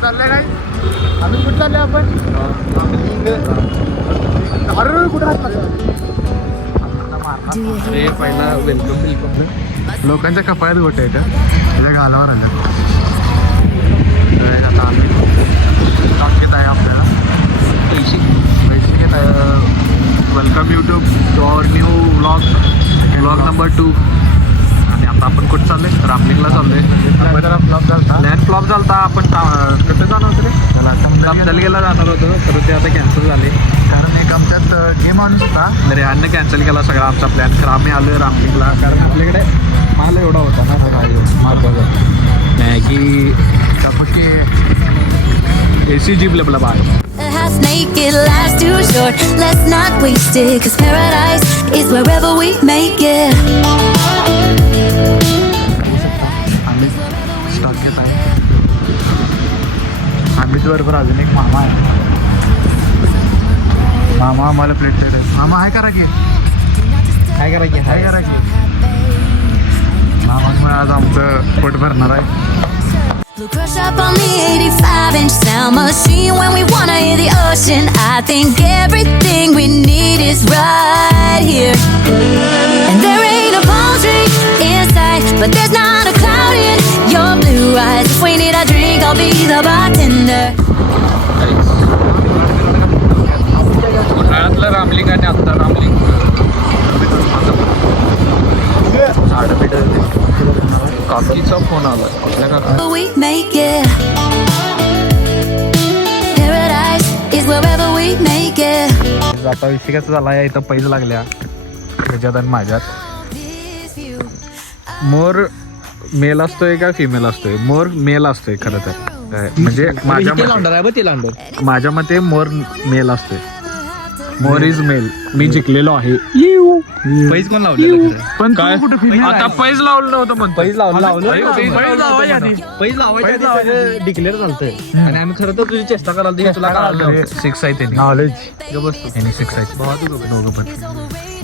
चाललंय काय अजून कुठं चाललंय आपण कुठं हे पहिला वेलकम लोकांच्या कपाळात गोटे आहेत त्या गालावर आल्या आता आम्ही स्टॉक घेत आहे आपल्याला पैसे घेत आहे welcome YouTube to our new vlog number 2 आणि आता आपण कुठं चाललोय रामलिंगला चाललोय लँड फ्लॉप झालता आपण कुठं जाणार होतं रे कमदलगेला जाणार होतो तर ते आता कॅन्सल झाले कारण एक आमच्यात गेम आणून होता रेहानने कॅन्सल केला सगळा आमचा प्लॅन तर आम्ही आलो रामलिंगला कारण आपल्याकडे माल एवढा होता ना मॅगी AC जीप लबला बाय Make it last too short. Let's not waste it, 'cause paradise is wherever we make it. Stock घेत आहे आम्ही बरोबर अजून एक मामा आहे मामा आम्हाला प्लेट प्लेट आहे मामा आहे करा की काय करा की मामामुळे आज आमचं पोट भरणार आहे Blue crush up on the 85-inch sound machine when we wanna hear the ocean. I think everything we need is right here. And there ain't a palm tree in sight, but there's not a cloud in your blue eyes. If we need a drink, I'll be the bartender. उन्हाळ्यातलं Ramling आणि आत्ता Ramling काकीचा phone आला आपल्या काका We make it. Paradise is wherever we make it. आता विषय कसा झाला या इथं पैज लागल्या ह्याच्यात आणि माझ्यात This view. मोर मेल असतोय का फिमेल असतोय मोर मेल असतोय खरं तर म्हणजे माझ्या मते मोर मेल असतोय मोर इज मेल मी जिंकलेलो आहे पैज कोण लावलं पण काय आता पैज लावलं नव्हतं म्हणतो पैज लावायचं डिक्लेअर झालतंय आणि आम्ही खरं तर तुझी चेष्टा करायला हे तुला कळालं 6 आहे त्यांनी नॉलेज त्यांनी 6 आहेत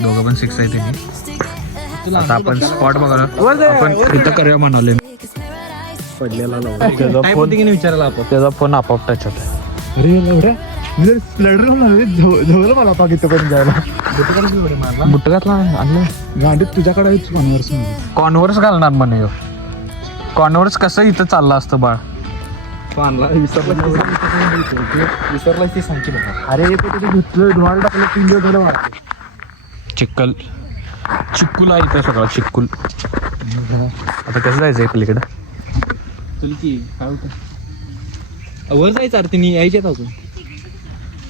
दोघं पण 6 आहे त्यांनी आता आपण स्पॉट बघा आपण इथं करूया म्हणाले पडलेला विचारायला आपण त्याचा फोन आपोआप टच होता अरे झोल मला पाक इथं पण जायला बुट्ट घातला आणलं गांडीत तुझ्याकडे कॉन्व्हर्स घालणार म्हणे कॉन्व्हर्स कसं इथं चाललं असतं बाळ विसरला ती सांगची बघा अरे धुतलं धुवायला टाकलं 3 दिवस झालं वाटतं चिक्कूल आहे इथं सगळं चिक्कूल आता कसं जायचं पलीकडं चल की काय होतं वर जायचं आरतीने यायच्यात अजून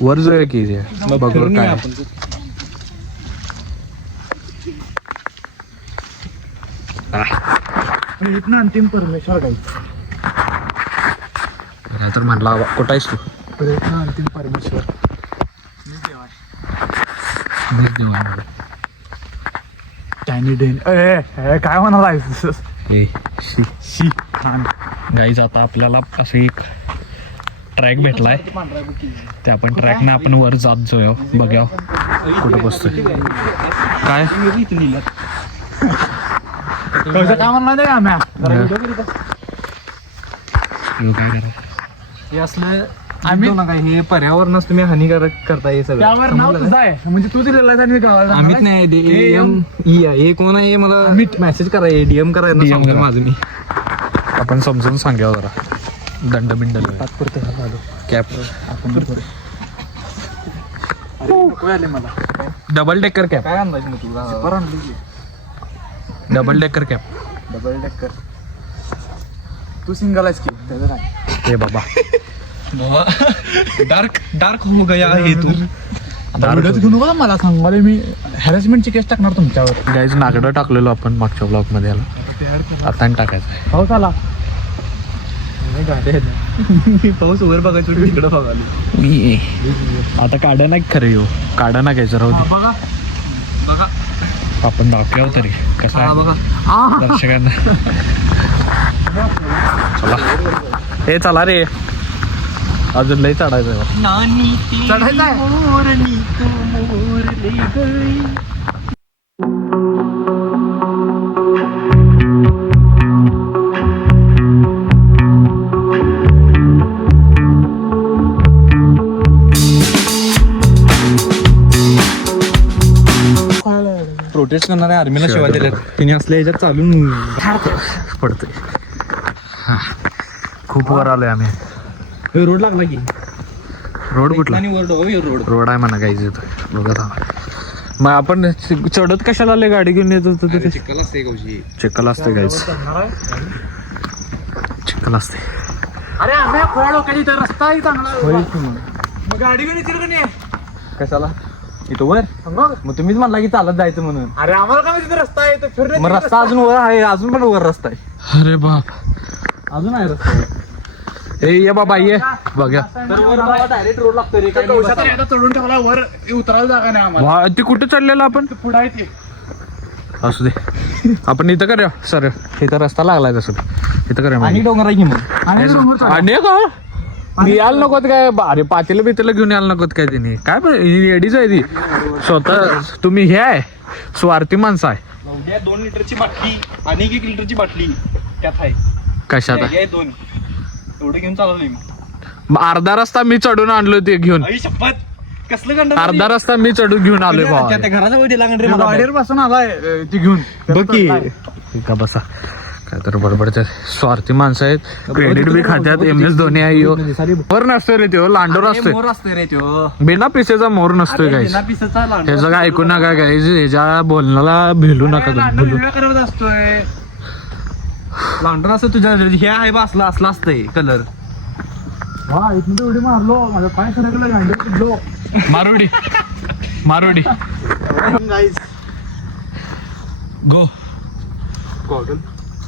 वर जाऊया की बघू काय आपण इथनं अंतिम परमेश्वर गायचं तर म्हणला कुठं आहेस तू प्रयत्न अंतिम परमेश्वर काय म्हणाला गाईज आता आपल्याला असं एक ट्रॅक भेटलाय त्या आपण ट्रॅकने आपण वर जात जाऊया बघूया कुठं बसतोय काय काय म्हणला आम्ही हे असलं आम्ही हे पर्यावरणास तुम्ही हानिकारक करता हे सगळं त्यावर नाव तुझं आहे म्हणजे तू दिलेला अमित नाही हे कोण आहे मला मेसेज करा DM करायला माझं मी आपण समजून सांगा जरा दंड तात्पुरते कॅप आपण मला डबल डेकर कॅप काय आणलाय मग तुला double decker cap double decker तू सिंगल आहेस की त्याचं काय हे बाबा डार्क हो गया आहे तू मला सांग मी हॅरेसमेंटची केस टाकणार तुमच्यावर गाईज नागडं टाकलेलो आपण मागच्या ब्लॉक मध्ये याला आता टाकायचं पाऊस आला पाऊस वर बघायचो तिकडं बघालो मी आता काढा ना खरं येऊ काढा ना घ्यायचं राहू दे बघा बघा आपण दाखवू तरी कसं आहे बघा दर्शकांना चला हे चला रे अजून लई चढायचं प्रोटेस्ट करणाऱ्या आर्मीला शिवाय दिल्या तिने असल्या ह्याच्यात चालून पडतोय. खूप वर आलोय आम्ही. रोड लागला की रोड कुठला? रोड रोड आहे म्हणा काहीच येतो बघा. मग आपण चढत कशाला आले? गाडी घेऊन येत होतो तिथे. चिखल असते कौशी. चिखल असते गाईच, चिखल असते. अरे आम्ही खोळा लोकांची तर रस्ताही चांगला. मग गाडी घेऊन येतील का नाही? कशाला इथं वर? मग तुम्हीच म्हणला की चालत जायचं म्हणून. अरे आम्हाला काय तिथे रस्ता आहे तर फिरणे. मग रस्ता अजून वर आहे, अजून पण वर रस्ता आहे. अरे बाप, अजून आहे रस्ता. ए ये बाबा ये बघा. तर वर आम्हाला डायरेक्ट रोड लागतो रे. चढून ठेवला वर उतरायला जागा नाही आम्हाला. वा, ते कुठे चढलेलं आपण? पुढे आहे ते. असू दे, आपण इथं करूया सर. इथं रस्ता लागलाय तसं, इथं करूया. आणि डोंगर आहे की मग. आणि का मी यायला नकोत काय? अरे पातेलं बितेलं घेऊन यायला नकोत काय? तिने काय पण एडीच आहे ती स्वतः. तुम्ही हे आहे स्वार्थी माणसं आहे. 2 लिटरची बाटली आणि 1 लिटरची बाटली त्यात आहे. कशात? 2 एवढं घेऊन चालवलंय मी. मग अर्धा रस्ता मी चढून आणलो ते घेऊन. आई शपथ कसलं गंड. अर्धा रस्ता मी चढून घेऊन आलोय भावा. घराजवळ दिला गाडीवर बसून आलाय ती घेऊन. बघ की का बसा. काय तर बडबडतात, स्वार्थी माणसं आहेत. क्रेडिट बी खात्यात. MS धोनी आहे यो. वर नसतोय रे त्यो, लांडोर असतोय. मोर असतोय रे त्यो. बिना पिसेचा मोर नसतोय काय. ह्याचं काय ऐकू नका काय, ह्याच्या बोलण्याला भिलू नका तुम्ही. करत असतोय लांडर असं तुझ्या हे आहे बा. असला असतंय कलर. वा इथून एवढी मारलो, माझं पाय सरकलं गांडीलो. मारोडी मारोडी गो गॉगल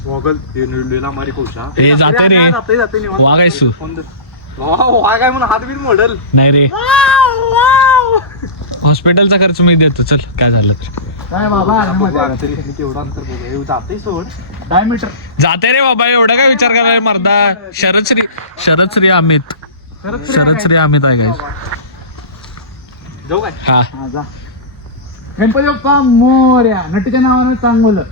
गॉगल हमारी कोशा. हे जाते रे. वाघ आहेस तू? वाघ आहे म्हणून हात बीत मोडल. नाही रे, हॉस्पिटलचा खर्च मी देतो. चल काय झालं काय बाबा तेवढं अंतर बघूया. जाते सोड 10 मीटर जाते रे बाबा. एवढा काय विचार करायला मर्दा. शरद श्री अमित आहे काय? जाऊ काय? हा जा. गणपती बाप्पा मोरया. नटीच्या नावानं चांगलं.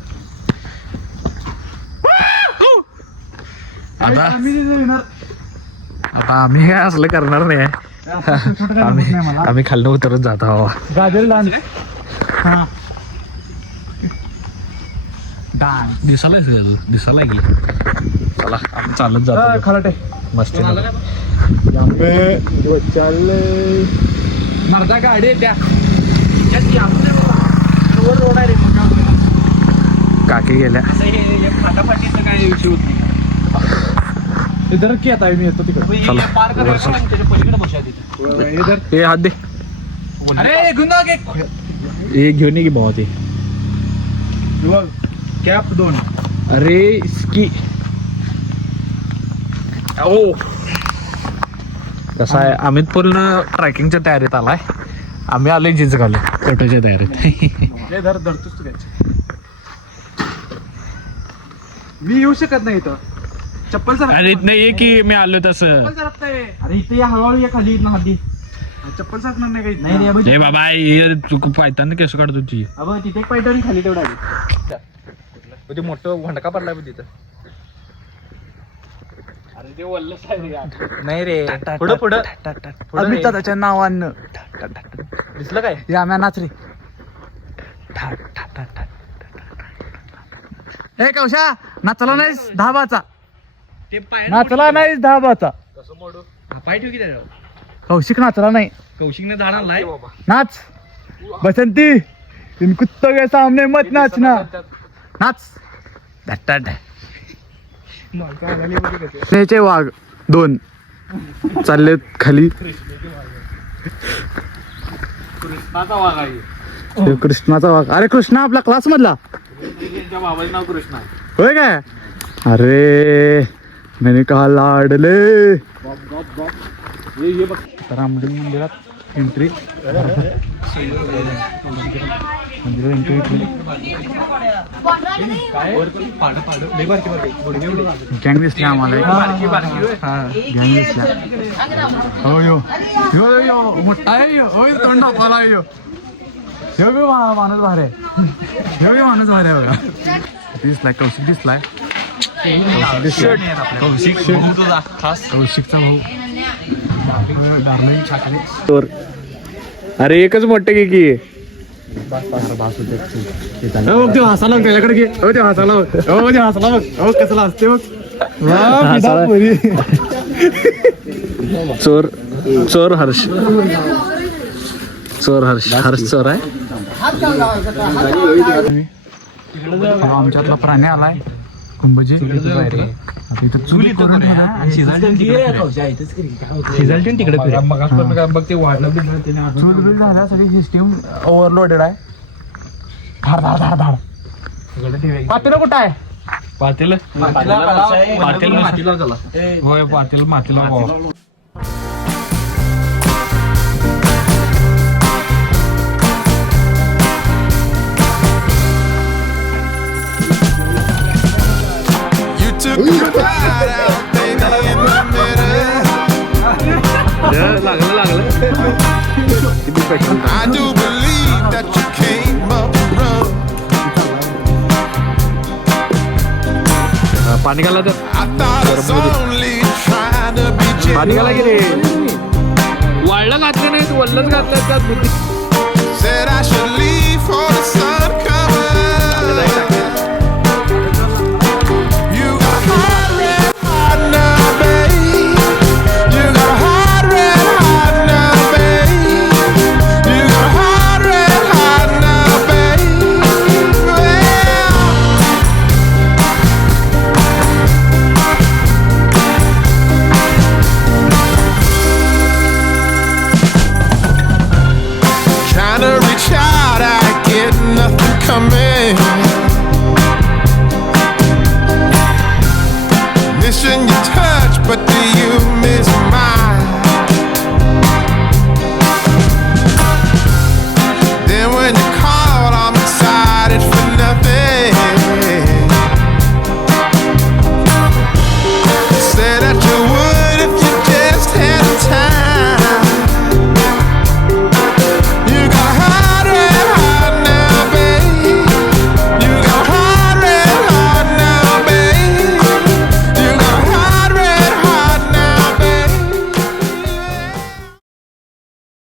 आता आम्ही आम्ही काय असलं करणार नाही. आम्ही खाल्लं उतरत जात आहोत. गाजर लहान. दिसायला की चला आपण चालत जातो. खरट मस्त मर्दा गाडी आहे त्या रोड आहे रे. काकी गेल्या. फाटाफाटीचं काय विषय होत नाही. इधर की आता मी येतो तिकडे. चला, पार करायचं त्याच्या पलीकडे बसा तिथे. इधर हे हात दे. अरे गुंडा के हे घेऊन ये की भावा ते. कॅप 2. अरे इसकी ओ कसं आहे, अमित पूर्ण ट्रॅकिंगच्या तयारीत आलाय. आम्ही आलोय जिंच घालू फोटोच्या तयारीत. धरतोस तू काय? मी येऊ शकत नाही इथं. चप्पल सर. अरे इथं ये की मी आलो तसं. अरे इथे या हळूहळू या खाली इथं हद्दी. चप्पल साकणार नाही काही. नाही रे हे बाबा हे तू पायताना केस काढतो तुझी. अबा तिथे एक पायटावरी खाली तेवढा आली. मोठं भंडका पडलाय तिथं. अरे ते वल्लच आहे. नाही रे पुढं पुढं अमिताच्या नावानं दिसलं काय? आम्या नाच रे. ए कौशा नाचला नाहीस धाबाचा. नाचला नाहीस धाबाचा. कसं मोडू? पाय ठेव की त्याच्यावर. कौशिक नाचला नाही. कौशिकने झाडाला नाच बसंती. इन कुत्तों के सामने मत नाचना. नाच. त्याचे वाघ 2 चाललेत खाली. कृष्णाचा वाघ आहे. कृष्णाचा वाघ. अरे कृष्णा आपला क्लास मधला. त्यांच्या बाबाचं नाव कृष्णा आहे. होय काय? अरे मैंने कहा लाडले. तर आंबे मंदिरात एंट्री. गँग दिसली आम्हाला. गँग दिसला. हो यो यो यो मोठा आहे यो. होय तोंड दाखवायला यो. हे बी माणूस भारी आहे. हे बी माणूस भारी आहे बघा. दिसलाय कौशिक. दिसलाय कौशिकचा भाऊ. अरे एकच मोठं की ते हसाला त्याच्याकडे घे ते हसाला ते हसाला बघ कसला असते बघ चोर चोर हर्ष हर्ष चोर आहे. आमच्यातला प्राणी आलाय कुंभजी. इथं चुली तिकडे बघ ते वाढलं चूल झाल्या सगळी सिस्टीम ओव्हरलोडेड आहे. धाड धाड धाड धाड पातेल कुठं आहे? पातेल मातीला होय पातेल मातीला. लागलं I do believe that you came up wrong. पाणी घाला तर I thought it's only trying to be पाणी घाला की genuine. रे. वाळलं घातलं नाही वल्लच घातलं त्यात बुद्धी. Said I should leave for the sun coming. You got hot red hot now, babe. You got hot red hot now, babe. You got hot red hot now, babe. Trying to reach out, I get nothing coming.